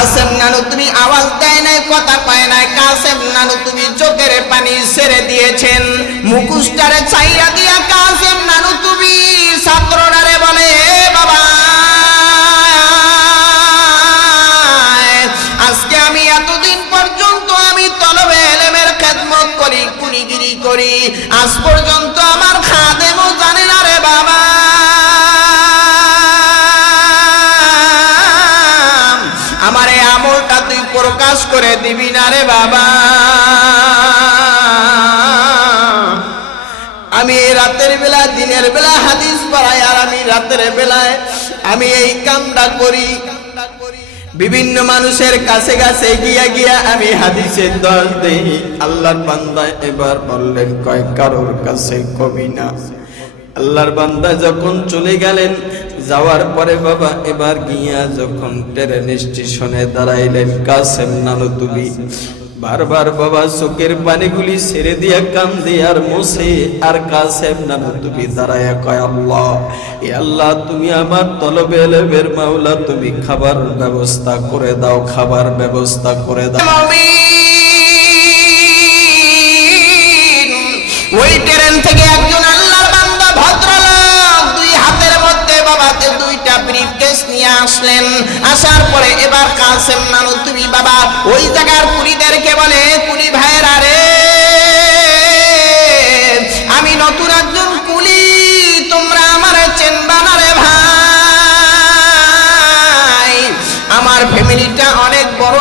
কাসেম নানু তুমি আওয়াজ দেয় নাই, কথা কয় নাই। কাসেম নানু তুমি চোখের পানি ছেড়ে দিয়েছেন, মুখোশটারে চাইরা দিয়া কাসেম নানু তুমি ছাত্রটারে বলে বাবা আজকে আমি এতদিন পর্যন্ত আমি তলবে এলেমের খেদমত করি, কুলিগিরি করি, আজ পর্যন্ত আমার খাদেমও জানে না রে বাবা। আমার এই আমলটা তুই প্রকাশ করে দিবি না রে বাবা। আমি রাতের বেলা দিনের বেলা হাদিস পড়াই, আর আমি রাতের বেলায় আমি এই কামটা করি। বিভিন্ন মানুষের কাছে কাছে গিয়া গিয়া আমি হাদিসের দশ দেই। আল্লাহর বান্দা এবার বললেন কয় কারোর কাছে কবি না। আল্লাহর বান্দা যখন চলে গেলেন, যাওয়ার পরে বাবা এবার গিয়া যখন ট্রেন স্টেশনে দাঁড়াইলেন, কাসেম নানু তুমি বারবার বাবা চোখের পানিগুলি ছেড়ে দিয়া কান্দে আর মোছে। আর কাসেম নানু তুমি দাঁড়ায়া কয় আল্লাহ, এ আল্লাহ তুমি আমার তলবে এলেমের মাওলা, তুমি খাবার ব্যবস্থা করে দাও, খাবার ব্যবস্থা করে দাও। ওই ট্রেন থেকে একজন আল্লাহর বান্দা ভদ্রলোক দুই হাতের মধ্যে বাবাতে দুইটা ব্রিফকেস নিয়ে আসলেন। আসার পরে এবার কাসেম নানু তুমি বাবা ওই জায়গার কুলিদেরকে বলে, কুলি ভাইরা রে আমি নতুন একজন কুলি, তোমরা আমার চেনবা না রে ভাই। আমার ফ্যামিলিটা অনেক বড়,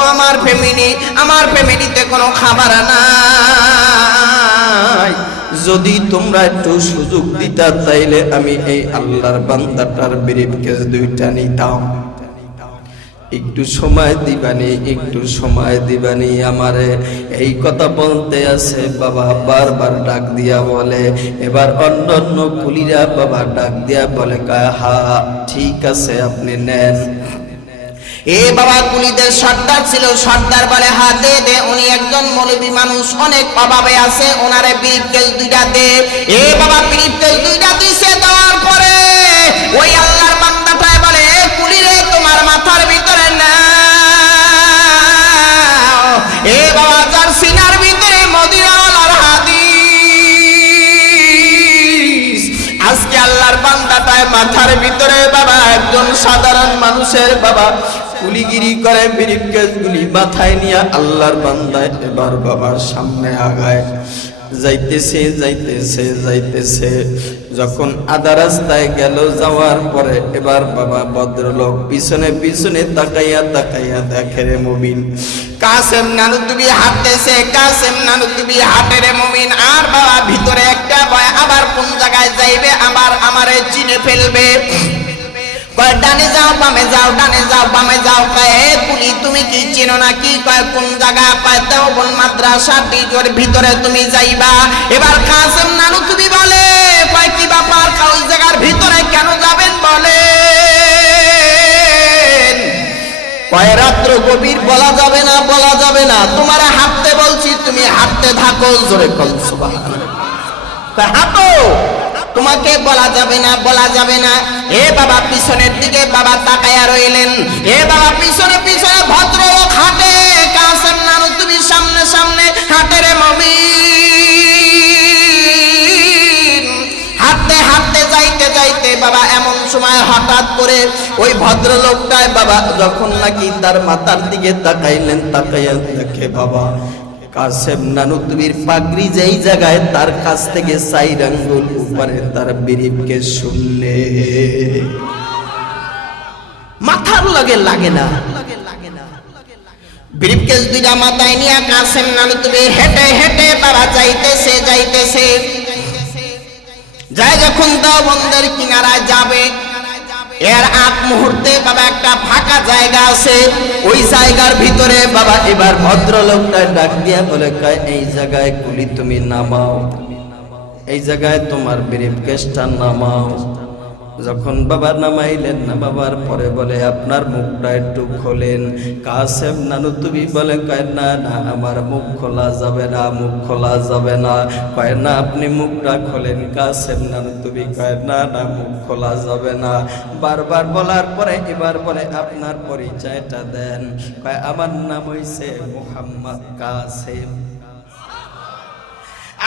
আমার ফ্যামিলিতে কোনো খাবার নাই। যদি তোমরা একটু সুযোগ দিতা তাইলে আমি এই আল্লাহর বান্দাটার ব্রিফকেস দুইটা নিতাম। একটু সময় দিবানি, একটু সময় দিবানি আমারে। এই কথা বলতে আছে বাবা বারবার ডাক দিয়া বলে। এবার অন্য কুলিরা বাবা ডাক দিয়া বলে হা ঠিক আছে আপনি নেন। এ বাবা কুলিদের সর্দার ছিল, সর্দার বলে হা দে দে, উনি একজন মৌলবী মানুষ, অনেক অভাবে আছে, ওনারে ব্রিফকেস দুইটা দে। এ বাবা ব্রিফকেস দুইটা দিছে, দেওয়ার পরে ওই আল্লাহর বান্দাটায় বলে কুলিরে তোমার মাথার ভিতরে না। এ বাবা যার সিনার ভিতরে মদিনাওয়ালার হাদিস, আজকে আল্লাহর বান্দাটায় মাথার ভিতরে বাবা একজন সাধারণ মানুষের বাবা কুলিগিরি করে ব্রিফকেস গুলি মাথায় নিয়ে আল্লাহর বান্দায় এবার বাবার সামনে আগায়। যাইতেছে যাইতেছে যাইতেছে, যখন আধা রাস্তায় গেল, যাওয়ার পরে এবার বাবা ভদ্রলোক পিছনে পিছনে তাকাইয়া তাকাইয়া দেখে রে মুমিন কাসেম নানু তুমি হাঁটতেছে, কাসেম নানু তুমি হাঁটে রে মুমিন। আর বাবা ভিতরে একটা ভয়, আবার কোন জায়গায় যাইবে, আবার আমারে চিনে ফেলবে। কয় ডানে যাও বামে যাও, ডানে যাও বামে যাও। কয় হে কুলি তুমি কি চিনো না কি? কয় কোন জায়গা? কয় দেওবন্দ মাদ্রাসা টিজোর ভিতরে তুমি যাইবা। এবার কাসেম নানু তুমি বলে কয় কি ব্যাপার, ওই জায়গার ভিতরে কেন যাবেন বলে। কয় রাত্র গভীর, বলা যাবে না, বলা যাবে না, তোমারে হাঁটতে বলছি, তুমি হাঁটতে থাকো। জোরে কল সুবহানাল্লাহ। কয় হাঁটো, তোমাকে বলা যাবে না, বলা যাবে না। এ বাবা পিছনের দিকে বাবা তাকায়া রইলেন। এ বাবা পিছনে পিছনে ভদ্রলোক হাঁটে, কাসেম নানু তুমি সামনে সামনে হাঁটে রে মুমিন। হাঁটতে হাঁটতে যাইতে যাইতে বাবা এমন সময় হঠাৎ করে ওই ভদ্রলোকটায় বাবা যখন নাকি তার মাথার দিকে তাকাইলেন, তাকাইয়া দেখে বাবা কাসেম নানু তুমির পাগড়ি যেই জায়গায়, তার কাছ থেকে 4 আঙ্গুল উপরে তার ব্রিফকেস শুনলে মাথার লগে লাগে না। ব্রিফকেস দুইটা মাথায় নিয়ে কাসেম নানু তুমি হেঁটে হেঁটে বাবা যাইতেছে যাইতেছে, যায় যখন দেওবন্দের কিনারায় যাবে, এর আগ মুহূর্তে বাবা একটা ফাঁকা জায়গা আছে, ওই জায়গার ভিতরে বাবা এবার ভদ্রলোকটা ডাক দিয়া বলে কয় এই জায়গায় কুলি তুমি নামাও, এই জায়গায় তোমার ব্রিফকেসটা নামাও। যখন বাবা নামাইলেন, নামাবার পরে বলে আপনার মুখটা একটু খোলেন। কাসেম নানুতুবি বলে কয় না না, আমার মুখ খোলা যাবে না, মুখ খোলা যাবে না। কয় না, আপনি মুখটা খোলেন। কাসেম নানুতুবি কয় না না, মুখ খোলা যাবে না। বারবার বলার পরে এবার বলে আপনার পরিচয়টা দেন। কয় আমার নাম হইছে মুহাম্মদ কাসেম।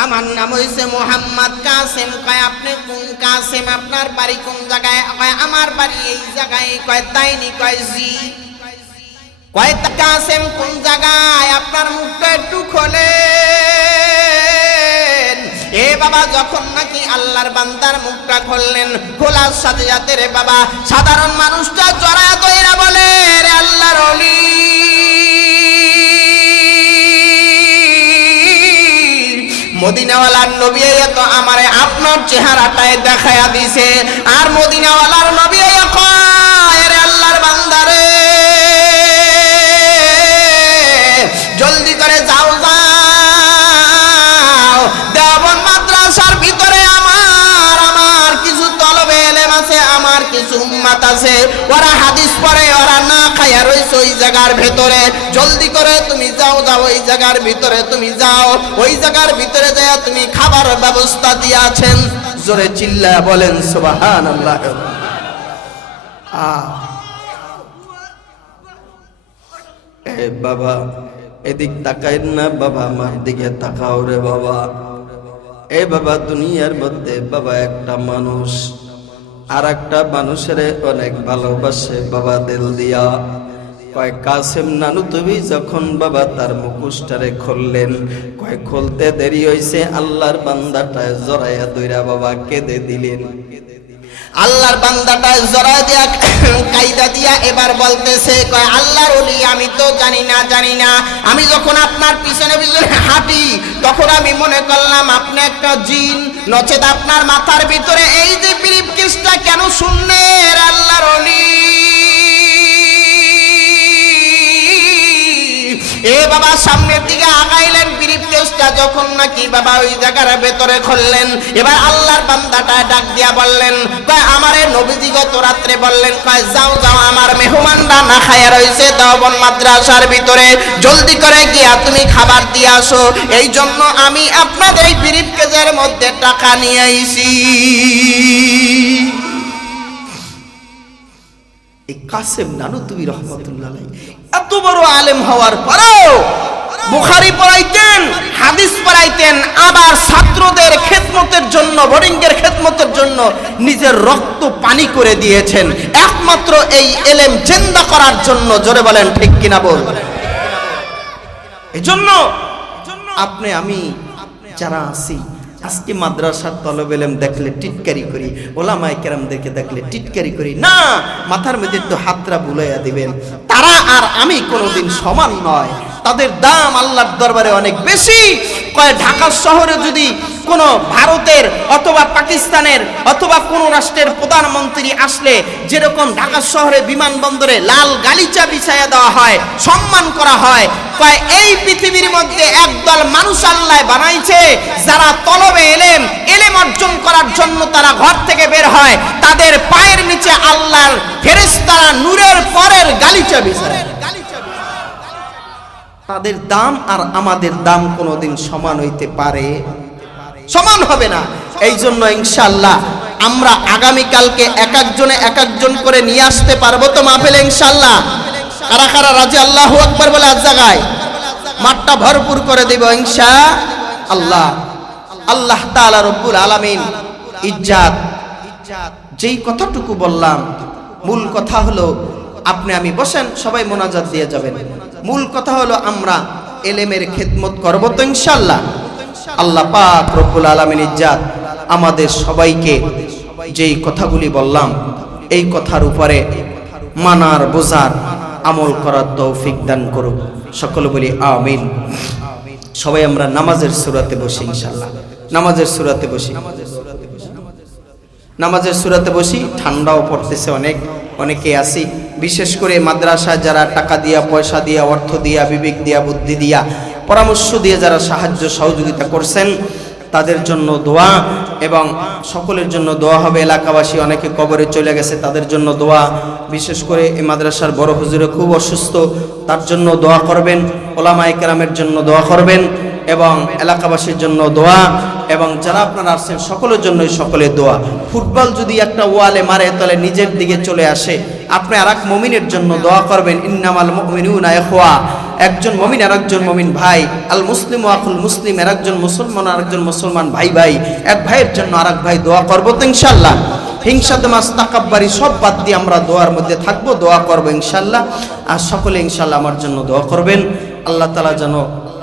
আমার নাম হইছে মোহাম্মদ কাসেম। কয় আপনি কোন কাসেম, আপনার বাড়ি কোন জায়গায়? কয় আমার বাড়ি এই জায়গায়। কয় তাই নি? কয় জি। কয় কাসেম কোন জায়গায়? আপনার মুখটা একটু খোলেন। এ বাবা যখন নাকি আল্লাহর বান্দার মুখটা খুললেন, খোলার সাথে সাথে রে বাবা সাধারণ মানুষটা জড়ায় দইরা বলে, রে আল্লাহর ওলি, মদিনাওয়ালার নবী তো আমারে আপনার চেহারাটাই দেখায়া দিছে। আর মদিনাওয়ালার নবী কয়, রে আল্লাহর বান্দারে, জলদি করে যাও যাও, দেওবন্দ মাদ্রাসার ভিতরে আমার কিছু তলবে এলেম আছে, আমার কিছু উম্মত আছে, ওরা হাদিস পড়ে, ওরা না খায়া রইছে ওই জায়গার ভেতরে। জলদি করে তুমি যাও, যাও ওই জায়গার ভিতরে তুমি যাও, ওই জায়গার ভিতরে যায় তুমি খাবার ব্যবস্থা দিয়েছেন। জোরে চিল্লা বলেন সুবহানাল্লাহ। এ বাবা এদিক তাকাইন না বাবা, আমার দিকে তাকাও রে বাবা। এ বাবা দুনিয়ার মধ্যে বাবা একটা মানুষ আর একটা মানুষের অনেক ভালোবাসে বাবা দিল দিয়া। কয় কাসেম নানুতুবি যখন বাবা তার মুখোশটারে খুললেন, কয় খুলতে দেরি হইছে, আল্লাহর বান্দাটা জড়াইয়া দইরা বাবা কেঁদে দিলেন। আল্লাহর বান্দাটা জড়া দিয়া কায়দা দিয়া এবার বলতেছে, কয় আল্লাহর ওলি আমি তো জানি না, আমি যখন আপনার পিছনে পিছনে হাঁটি তখন আমি মনে করলাম আপনি একটা জিন, নচেত আপনার মাথার ভিতরে এই যে ব্রিফকেসটা কেন শূন্যের? আল্লাহর ওলি এ বাবা সামনের দিকে আগাইলেন, ব্রিফকেসটা যখন নাকি বাবা ওই জায়গার ভেতরে খুললেন, এবার আল্লাহর বান্দাটা ডাক দিয়া বললেন, কয় আমারে নবীজি গত রাত্রে বললেন, কয় যাও যাও আমার মেহমানরা না খায়া রইছে দেওবন্দ মাদ্রাসার ভিতরে, জলদি করে গিয়া তুমি খাবার দিয়ে আসো। এই জন্য আমি আপনাদের এই ব্রিফকেসের মধ্যে টাকা নিয়ে আইছি। এই কাসেম নানুতুবি রহমাতুল্লাহ আলাইহি এত বড় আলেম হওয়ার পরেও বুখারী পড়াইতেন, হাদিস পড়াইতেন, আবার ছাত্রদের খেদমতের জন্য, বোর্ডিংয়ের খেদমতের জন্য নিজের রক্ত পানি করে দিয়েছেন একমাত্র এই এলেম জিন্দা করার জন্য। জোরে বলেন ঠিক কিনা বল। এজন্য আপনি আমি যারা আছি আজকে মাদ্রাসার তলবে ইলম দেখলে টিটকারি করি, ওলামায়ে কেরামদেরকে দেখলে টিটকারি করি না, মাথার মধ্যে একটু হাতরা বুলাইয়া দিবেন। তারা আর আমি কোনোদিন সমান নয়, তাদের দাম আল্লাহর দরবারে অনেক বেশি। কয় ঢাকা শহরে যদি কোনো ভারতের অথবা পাকিস্তানের অথবা কোনো রাষ্ট্রের প্রধানমন্ত্রী আসলে যেরকম ঢাকা শহরে বিমানবন্দরে লাল গালিচা বিছাইয়া দেওয়া হয়, সম্মান করা হয়, কয় এই পৃথিবীর মধ্যে একদল মানুষ আল্লাহ বানাইছে যারা তলবে এলেম অর্জন করার জন্য তারা ঘর থেকে বের হয়, তাদের পায়ের নিচে আল্লাহর ফেরেশতারা নূরের পরের গালিচা বিছায়। তাদের দাম আর আমাদের দাম কোনোদিন সমান হইতে পারে? সমান হবে না। এই জন্য ইনশাআল্লাহ আমরা আগামীকালকে এক একজন করে নিয়ে আসতে পারবো তো মাহফিলে ইনশাআল্লাহ? কারা কারা রাজি? আল্লাহু আকবার বলে আজ জায়গায় মাঠটা ভরপুর করে দিব ইনশাআল্লাহ। আল্লাহ তাআলা রব্বুল আলামিন ইজ্জাত যেই কথাটুকু বললাম, মূল কথা হলো আপনি আমি বসেন, সবাই মোনাজাত দিয়ে যাবেন। মূল কথা হলো আমরা এলেমের খেদমত করব তো ইনশাআল্লাহ। আল্লাহ পাক রব্বুল আলামিন ইজ্জাত আমাদের সবাইকে যেই কথাগুলি বললাম এই কথার উপরে মানার, বোঝার, আমল করার তৌফিক দান করুক। সকলে বলি আমিন। সবাই আমরা নামাজের সূরাতে বসি ইনশাআল্লাহ। নামাজের সূরাতে বসি, নামাজের সূরাতে বসি। ঠান্ডাও পড়তেছে অনেকে আসি, বিশেষ করে মাদ্রাসা যারা টাকা দিয়া, পয়সা দিয়া, অর্থ দিয়া, বিবেক দিয়া, বুদ্ধি দিয়া, পরামর্শ দিয়ে যারা সাহায্য সহযোগিতা করছেন, তাদের জন্য দোয়া, এবং সকলের জন্য দোয়া হবে। এলাকাবাসী অনেকে কবরে চলে গেছে, তাদের জন্য দোয়া। বিশেষ করে এই মাদ্রাসার বড় হুজুরে খুব অসুস্থ, তার জন্য দোয়া করবেন। ওলামায়ে কেরামের জন্য দোয়া করবেন, এবং এলাকাবাসীর জন্য দোয়া, এবং যারা আপনারা আসছেন সকলের জন্যই সকলে দোয়া। ফুটবল যদি একটা ওয়ালে মারে তাহলে নিজের দিকে চলে আসে, আপনি আর এক মমিনের জন্য দোয়া করবেন। ইন্নামাল মুমিনুনা ইখওয়া, একজন মমিন আর একজন মমিন ভাই। আল মুসলিম আখুল মুসলিম, আর একজন মুসলমান আর একজন মুসলমান ভাই ভাই। এক ভাইয়ের জন্য আর এক ভাই দোয়া করবো তো ইনশাল্লাহ। হিংসা দমাস তাকাব্বারি সব বাদ দিয়ে আমরা দোয়ার মধ্যে থাকবো, দোয়া করবো ইনশাল্লাহ। আর সকলে ইনশাল্লাহ আমার জন্য দোয়া করবেন। আল্লাহ তাআলা যেন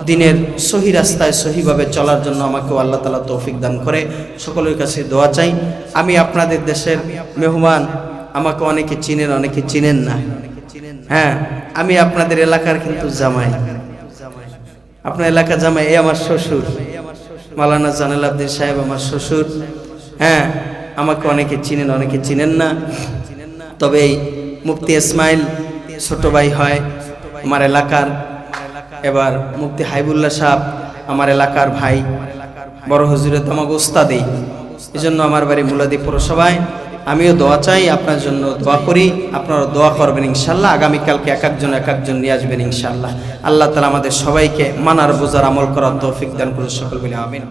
দিনের সহি রাস্তায় সহিভাবে চলার জন্য আমাকেও আল্লাহ তাআলা তৌফিক দান করে। সকলের কাছে দোয়া চাই। আমি আপনাদের দেশের মেহমান, আমাকে অনেকে চিনেন অনেকে চিনেন না। হ্যাঁ, আমি আপনাদের এলাকার কিন্তু জামাই, আপনার এলাকা জামাই। এই আমার শ্বশুর মাওলানা জানাল আব্দিন সাহেব আমার শ্বশুর। হ্যাঁ, আমাকে অনেকে চিনেন অনেকে চিনেন না। তবে এই মুফতি ইসমাইল ছোট ভাই হয় আমার এলাকার। এবার মুফতি হাইবুল্লাহ সাহেব আমার এলাকার ভাই, বড় হুজুরের তো আমাকে ওস্তাদেই। এই জন্য আমার বাড়ি মুলাদি পৌরসভায়। আমিও দোয়া চাই, আপনার জন্য দোয়া করি, আপনারা দোয়া করবেন ইনশাল্লাহ। আগামীকালকে এক একজন নিয়ে আসবেন ইনশাল্লাহ। আল্লাহ তাআলা আমাদের সবাইকে মানার বোঝার আমল করার তৌফিক দান করুন, সকল বলে আমিন।